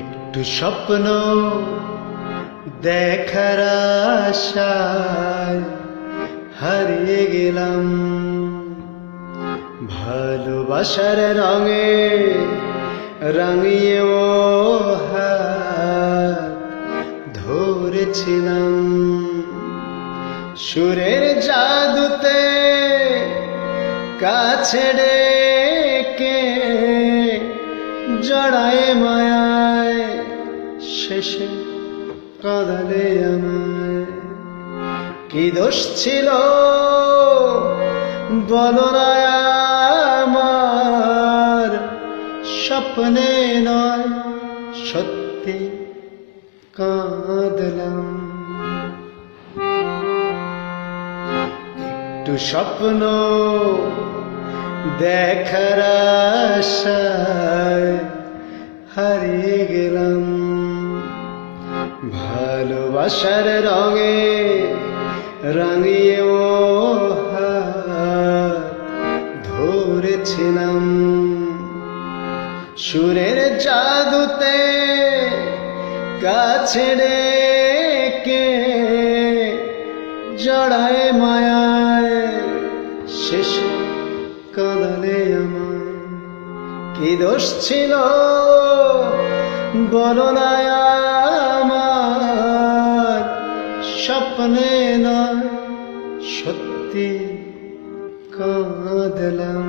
একটু স্বপ্ন দেখার আশায় হারিয়ে গেলাম, ভালোবাসার রঙে রাঙিয়ে ও হাত ধরেছিলাম, সুরের জাদুতে কাছে ডেকে জড়ায় মায়ায় শেষে কাঁদালে আমায়। কি দোষ ছিল বলো না আমার, স্বপ্নে নয় সত্যি কাঁদলাম। একটু স্বপ্ন দেখার আশায় হারিয়ে গেলাম, ভালোবাসার রঙে রাঙিয়ে ও হাত ধরেছিলাম, সুরের জাদুতে কাছে ডেকে জড়ায় মায়ায় শেষে কাঁদালে আমায়। কি দোষ ছিল বলো না আমার, স্বপ্নে নয় সত্যি কাঁদলাম।